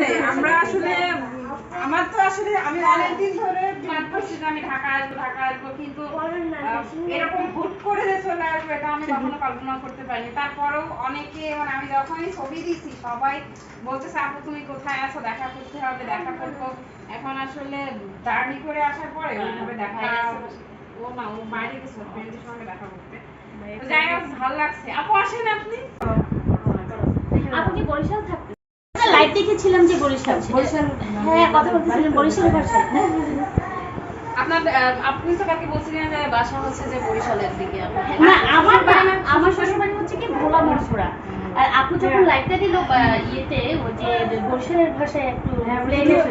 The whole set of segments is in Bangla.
আসলে আমরা আসলে আমার তো আসলে আমি অনেকদিন ধরে প্ল্যান করছি যে আমি ঢাকা আসব ঢাকা আসব কিন্তু এরকম হুট করে যে চলে আসব এটা আমি কখনো কল্পনা করতে পারিনি। তারপরেও অনেকে মানে আমি যখনই ছবি দিছি সবাই বলতেছে আপু তুমি কোথায় আছো? দেখা করতে হবে দেখা করব। এখন আসলে জার্নি করে আসার পরে ওইভাবে দেখা ও না ও বাইরে গেছে ফ্রেন্ডের সঙ্গে দেখা করতে। তো যাই হোক ভালো লাগছে। আপু আসেন আপনি। আপনি কি বরিশাল থাকতেন লাইভ দেখেছিলাম যে বরিশাল বরিশাল হ্যাঁ কথা বলতেছিলেন বরিশালের ভাষায়। আপনার আপনি তো কাকে বলছিলেন যে বাসা হচ্ছে যে বরিশালের দিকে। না আমার আমার শ্বশুর হচ্ছে কি ভোলা মরপুরা আর আপু যখন লাইভটা দিল বা ইয়েতে ওই যে বরিশালের ভাষায় একটু video-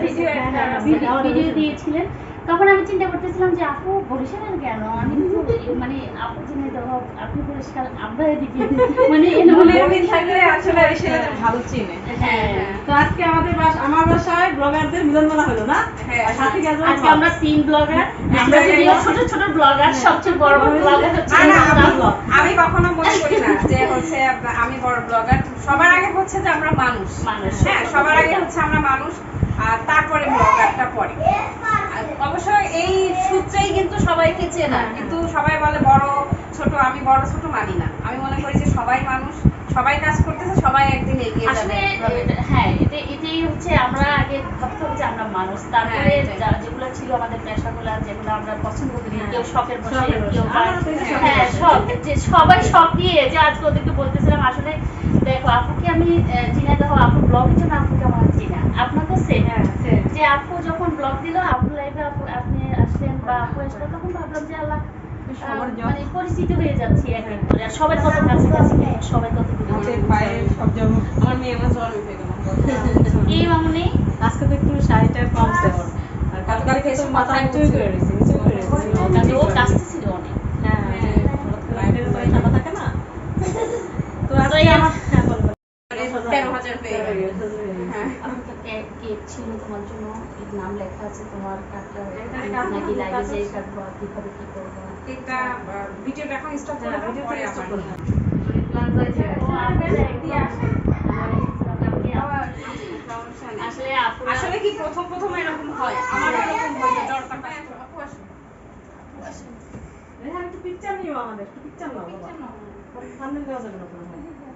video ভিডিও দিয়েছিলেন। তখন আমি চিন্তা করতেছিলাম যে আপু বরিশালের কেন? আমি মানে আপু জেনে দেবো আপনি বরিশাল আমরা এদিকে মানে মিল থাকলে আসলে ছেলেটা ভালো চিনে। হ্যাঁ তো আজকে আমাদের বাস- আমার বাসায় ব্লগারদের মিলন মেলা হলো না? হ্যাঁ, সাথী আজকে আমরা তিন ব্লগার আমরা যদিও ছোট ছোট ব্লগার সবচেয়ে বড় বড় ব্লগার হচ্ছে আমি কখনো মনে করি না যে হচ্ছে আমি বড় ব্লগার। সবার আগে হচ্ছে যে আমরা মানুষ। মানুষ। হ্যাঁ সবার আগে হচ্ছে আমরা মানুষ আর তারপরে ব্লগারটা পরে। আর অবশ্য এই সূত্রেই কিন্তু সবাইকে চেনা। কিন্তু সবাই বলে বড় ছোট আমি বড় ছোট মানি না। আমি মনে করি যে সবাই মানুষ সবাই কাজ করতেছে সবাই একদিন এগিয়ে যাবে। হ্যাঁ এটা এটাই হচ্ছে আমরা আগে ভাবতে হবে যে আমরা মানুষ। তারপরে হ্যাঁ, যেগুলো ছিল আমাদের পেশাগুলো যেগুলো আমরা পছন্দ করি হ্যাঁ। কেউ শখের বসে কেউ হ্যাঁ। শখ যে সবাই শখ নিয়ে যে আজকে ওদেরকে বলতেছিলাম আসলে দেখো আপুকে আমি চিনে দেখো আপু ব্লগের জন্য আপুকে আমার চিনা আপনাকে সেম হ্যাঁ. যে আপু যখন ব্লগ দিল আপু লাইভে আপু আপনি আসলেন বা আপু আসলো তখন ভাবলাম যে আল্লাহ। মানে পরিচিত হয়ে যাচ্ছি এক এক করে আর সবাই কত কাছে কাছে সবাই। কত দূরে আমার মেয়ে আমার জ্বর উঠে গেল। এই মামুনি? আজকে তো একটু শাড়িটা কমছে ওর আর কালকে তো মাথা নিচুই করে রেখেছে নিচু করে রেখেছে কারণ ও কাশতেছিল অনেক। হ্যাঁ লাইটের তো ঠান্ডা থাকে না তো আজকে এই আমার হ্যাঁ বলব তেরো হাজার পেয়ে গেল হ্যাঁ আমাকে কেক কেক ছিল তোমার এর নাম লেখা আছে তোমার কাটবো, নাকি লাইভে কাটবো। যে কাটবো কীভাবে কি করব কেকটা ভিডিওটা এখন স্টপ করে হ্যাঁ, ভিডিওটা পরে আবার করে প্ল্যান নেই। আসলে আসলে কি প্রথম প্রথম এরকম হয় আমার এরকম হয়েছে জ্বরটা কাশি। আপু আসো। হ্যাঁ একটু পিকচার নিও আমাদের একটু পিকচার নাও বাবা সামনে দেওয়া যাবে না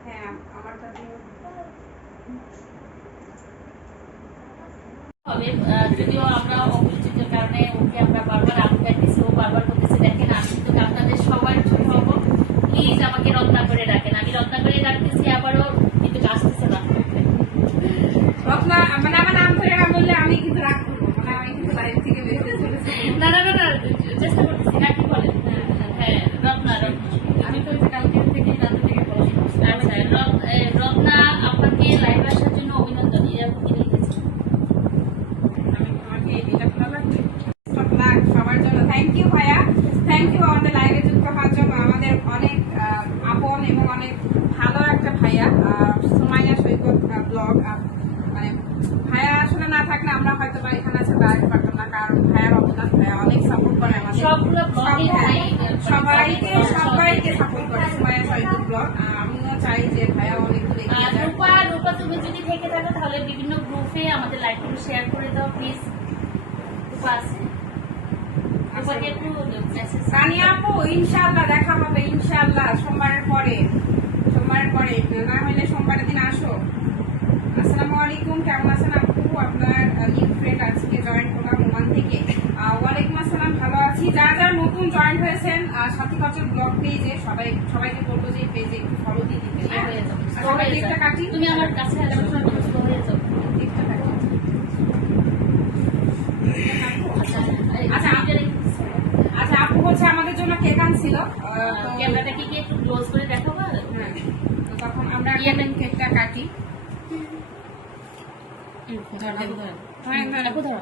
হ্যাঁ আমারটা দিও। হবে। যদিও আমরা অপরিচিত কারণে ওকে আমরা বারবার আমাকে দিছি ও বারবার বলতেছে দেখেন আমি কিন্তু আপনাদের সবার ছোট হব প্লিজ আমাকে রত্না করে ডাকেন আমি রত্না করে ডাকতেছি আবারও কিন্তু আসতেছে না রত্না মানে আমার নাম ধরে না বললে আমি কিন্তু রাগ করব মানে আমি কিন্তু লাইভ থেকে বের হয়ে চলেছি না না না না চেষ্টা করতেছি না কি বলেন হ্যাঁ রত্না রত্না আমি তো ওই যে কালকে থেকে রাতে থেকে পড়াশোনা করছি। আচ্ছা রত- এ, রত্না আপনাকে লাইভে আসার জন্য অভিনন্দন এই আপনি লিখেছেন আমি তোমাকে এটা ভালো লাগছে Stop লাগ সবার জন্য থ্যাংক ইউ ভাইয়া থ্যাংক ইউ আমাদের লাইভে যুক্ত হওয়ার জন্য আমাদের অনেক আপন এবং অনেক ভালো একটা ভাইয়া। সুমাইয়া সৈকত ব্লগ মানে ভাইয়া আসলে না থাকলে আমরা হয়তো বা এখানে আছে দাঁড়াতে পারতাম না কারণ ভাইয়ার অবদান ভাইয়া অনেক সাপোর্ট করে আমাদের। ভাই সবাইকে সবাইকে সাপোর্ট করে সুমাইয়া সৈকত ব্লগ আমিও চাই যে ভাইয়া অনেক দূর। রূপা রূপা তুমি যদি থেকে থাকো তাহলে বিভিন্ন গ্রুপে আমাদের লাইভগুলো শেয়ার করে দাও প্লিজ রূপা আছে? সানিয়া আপু ইনশাআল্লাহ দেখা হবে ইনশাআল্লাহ সোমবারের পরে। সোমবারের পরে না হলে সোমবারের দিন আসো। আসসালামু আলাইকুম কেমন আছেন আপু? আপনার নিউ ফ্রেন্ড আজকে জয়েন করলাম ওমান থেকে। ওয়ালাইকুম আসসালাম ভালো আছি। যারা যারা নতুন জয়েন হয়েছেন সাথী কচর ব্লগ পেজে সবাই সবাইকে বলব যে পেজে একটু ফলো দিয়ে দিতে। হ্যাঁ? আচ্ছা, আমরা কেকটা কাটি। তুমি আমার কাছে আসলে সময় তুমি slow হয়ে যাও কেকটা কাটি আচ্ছা আচ্ছা। আচ্ছা আচ্ছা আপু হচ্ছে আমাদের জন্য কেক আনছিল ক্যামেরাটা কি একটু ক্লোজ করে দেখাবো? হ্যাঁ, তো তখন আমরা ইয়েটা- কেকটা কাটি। ধরো। দেখো ধরো।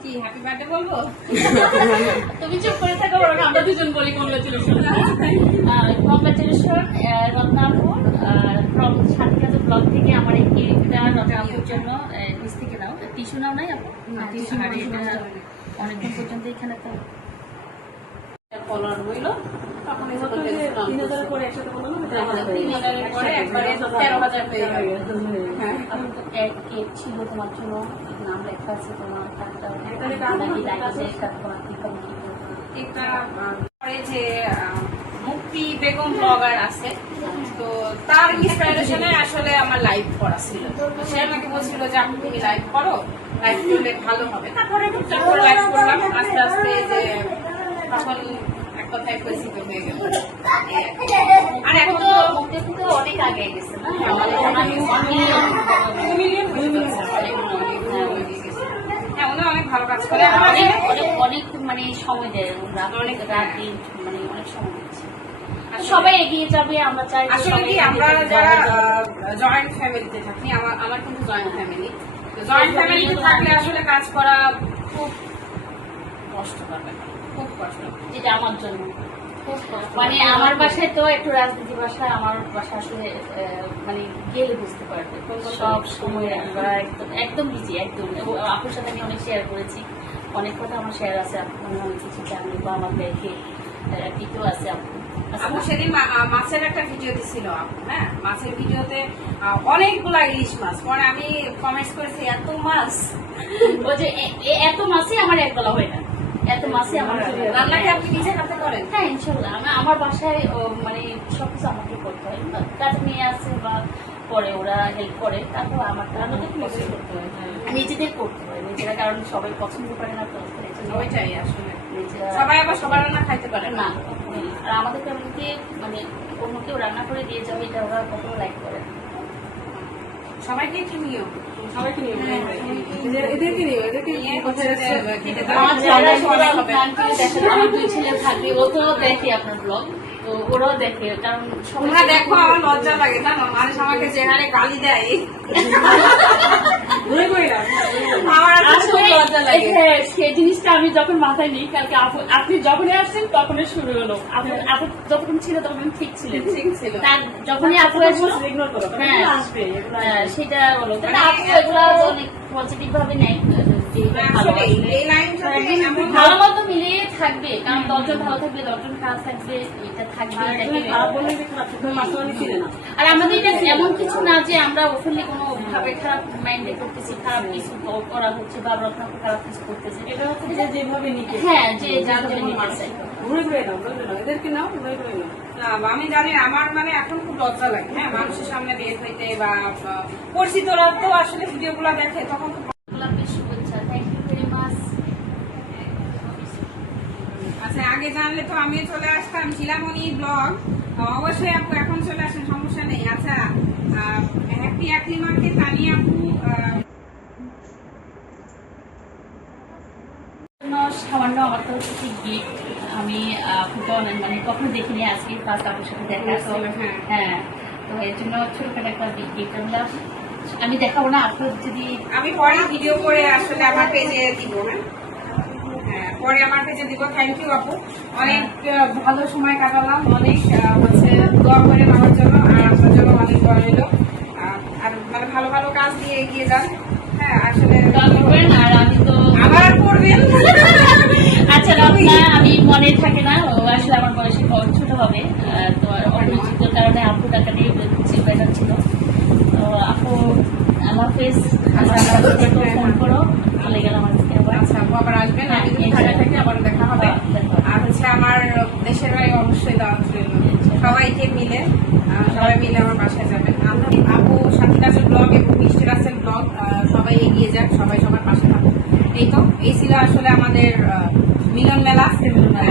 কি হ্যাপি বার্থডে বলব? তুমি চুপ করে থাকো আমরা দুজন বলি কংগ্রাচুলেশন কংগ্রাচুলেশন রত্নাপুর ফ্রম সাথীকাজ ব্লগ থেকে আমার এই কেকটা রত্নাপুর জন্য নিচ থেকে নাও টিস্যু নাও নাই আপু। অনেকদিন পর্যন্ত এখানে তো ফলোয়ার হইল তখন এই তখন সকল যে দেখছিলাম। ছিল তোমার জন্য নাম লেখা আছে তোমার যে মুক্তি বেগম ব্লগার আছে তো তার ইন্সপিরেশনে আসলে আমার লাইভ করা ছিল সে আমাকে বলছিল যে আপনি তুমি লাইভ করো লাইভ করলে ভালো হবে তারপরে লাইভ করলাম আস্তে আস্তে যে তখন কথায় পরিচিত হয়ে গেল। আর এখন তো তো মুক্তি কিন্তু অনেক আগে গেছে না? অনেক মিলিয়ন যাচ্ছে। উনি অনেক ভালো কাজ করে। অনেক অনেক- অনেক অনেক মানে সময় দেয় অনেক, রাত দিন মানে অনেক সময় দিচ্ছে। সবাই এগিয়ে যাবে আমরা চাই আসলে কি আমরা যারা জয়েন্ট ফ্যামিলিতে থাকি আমার আমার কিন্তু জয়েন্ট ফ্যামিলি জয়েন্ট ফ্যামিলিতে থাকলে আসলে কাজ করা খুব কষ্টকর ব্যাপার খুব কষ্ট। যেটা আমার জন্য। মানে আমার বাসায় তো একটু রাজনীতি ভাষা আমার বাসা আসলে মানে গেলে বুঝতে পারবে। সব সময়। আমরা একদম একদম বিজি একদম। আপুর সাথে আমি অনেক শেয়ার করেছি। অনেক কথা আমার শেয়ার আছে আপু হয় অনেক কিছু জানি বা আমার দেখে টিকেও আছে আপু। আছে আপু সেদিন মাছের একটা ভিডিও দিছিল হ্যাঁ? মাছের ভিডিওতে অনেকগুলা ইলিশ মাছ। পরে আমি কমেন্টস করেছি এত মাছ? ও যে এত মাসে আমার এক বেলা হয় না। এত মাসে আমার এক বেলা- রান্না কি আপনি নিজে হাতে করেন? হ্যাঁ ইনশাল্লাহ আমি আমার বাসায় মানে সবকিছু আমাকে করতে হয়। কাজে নিয়ে আসে বা করে ওরা হেল্প করে তারপর আমার নিজেদের করতে হয়। নিজেদের করতে হয়। নিজেরা কারণ সবাই পছন্দ করে না তো ওইটাই আসলে। সবাই আবার সবার রান্না খাইতে পারে না। না আর আমাদের ফ্যামিলিতে মানে অন্য কেউ রান্না করে দিয়ে যাবে এটা ওরা কখনো লাইক করে না। সবাইকে একটু নিও। সবাইকে নিও এদের- এদেরকে নিও এদেরকে। আমার দুই ছেলে থাকবে। ও তো দেখে আপনার ব্লগ তো ওরাও দেখে কারণ তোমরা দেখো আমার লজ্জা লাগে জানো মানুষ আমাকে যে গালি দেয়। ঘুরে ঘুরে না আমার আসলে খুব আসলে লজ্জা লাগে। হ্যাঁ, সেই জিনিসটা আমি যখন মাথায় নিই কালকে আপু- আপনি যখনই আসছেন তখনই শুরু হলো। আপু আপু যখন ছিল তখন ঠিক ছিলেন। ঠিক ছিল। তার যখনই আপু আসলো হ্যাঁ। আসবে হ্যাঁ, সেটা বলো। মানে আপু এগুলো অনেক পজিটিভ ভাবে নেয়। ভালো আসলে আসলে। এই লাইনটাতে এমন ভালো মতো মিলিয়ে থাকবে কারণ দশজন ভালো থাকবে দশজন খারাপ থাকবে এটা থাকবে আর আমাদের এটা এমন কিছু না যে আমরা ওপেনলি কোনো ভাবে খারাপ মাইন্ডে করতেছি খারাপ কিছু করা হচ্ছে বা আপনাকে খারাপ কিছু করতেছি। এটা হচ্ছে যে যেভাবে নিতে। হ্যাঁ যে যার জন্য ঘুরে ঘুরে নাও ঘুরে ঘুরে নাও। এদেরকে নাও ঘুরে ঘুরে নাও। আমি জানি আমার মানে এখন খুব লজ্জা লাগে হ্যাঁ? মানুষের সামনে বের হইতে বা বা পরিচিতরা তো আসলে ভিডিওগুলো দেখে তখন তো গোলাপের শুভেচ্ছা থ্যাংক ইউ ভেরি মাচ আচ্ছা আগে জানলে তো আমিও চলে আসতাম। শিলামণি ব্লগ। অবশ্যই আপু এখন চলে আসেন সমস্যা নেই। আচ্ছা হ্যাপি মার্কে তানিয়া আপু সামান্য আমার তো হচ্ছে গিফট আমি আপুকে মানে কখনো দেখিনি আজকে ফার্স্ট আপুর সাথে দেখা তো হ্যাঁ। হ্যাঁ তো এর জন্য ছোটখাটো একটা গিফট আমরা আমি দেখাবো না আপনার যদি আমি পরে ভিডিও করে আসলে আমার পেজে দিব হ্যাঁ। পরে আমার কাছে দিব থ্যাংক ইউ আপু। অনেক ভালো সময় কাটালাম অনেক হচ্ছে দোয়া করে আমার জন্য আর আপনার জন্য অনেক দোয়া রইল। আর মানে ভালো ভালো কাজ দিয়ে এগিয়ে যান। হ্যাঁ আসলে আর আমি তো আবার করবেন আচ্ছা আপনার আমি মনে থাকে না ও আসলে আমার বয়সে কম ছোট হবে আহ, তো অপরিচিত কারণে আপু টাকা দিয়ে বেটার ছিল তো আপু আমার ফেস আমার ফোন করো চলে গেলাম আজকে আবার আচ্ছা আপু আবার আসবেন আমি যদি ঢাকায় থাকি আবার দেখা হবে আর হচ্ছে আমার দেশের বাড়ি অবশ্যই দাওয়াত রইল সবাইকে মিলে সবাই মিলে আমার বাসায় যাবেন। আমরা আপু সাথী রাসেল ব্লগ এবং মিষ্টি রাসেল ব্লগ সবাই এগিয়ে যাক সবাই সবার পাশে থাকুক। এই তো এই ছিল আসলে আমাদের মিলন মেলা।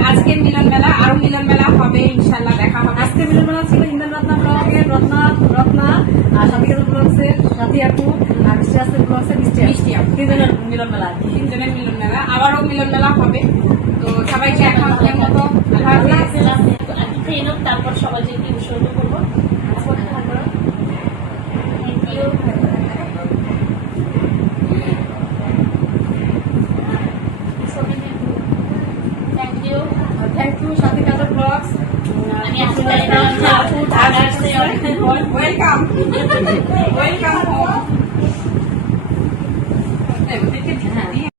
আজকের মিলন মেলা। আরও মিলন মেলা হবে ইনশাল্লাহ দেখা হবে। আজকে মিলনমেলা ছিল ইন্দ্র রত্না ব্লগের রত্না রত্না আর সাথীকার ব্লগসের সাথী আপু আর মিষ্টি আসের ব্লগসের মিষ্টি মিষ্টি আপু। তিনজনের মিলনমেলা আর কি তিনজনের মিলন মেলা আবারও মিলন মেলা হবে তো সবাইকে এখন মতো আল্লাহ হাফেজ। আমি খেয়ে নেব, তারপর সবাই যে উৎসর্গ করব Thank you. Thank you. Thank you সাথীকার blogs আমি আসলে জানি না যে আপু ঢাকা আসছে অনেকদিন পর ওয়েলকাম ওয়েলকাম হোম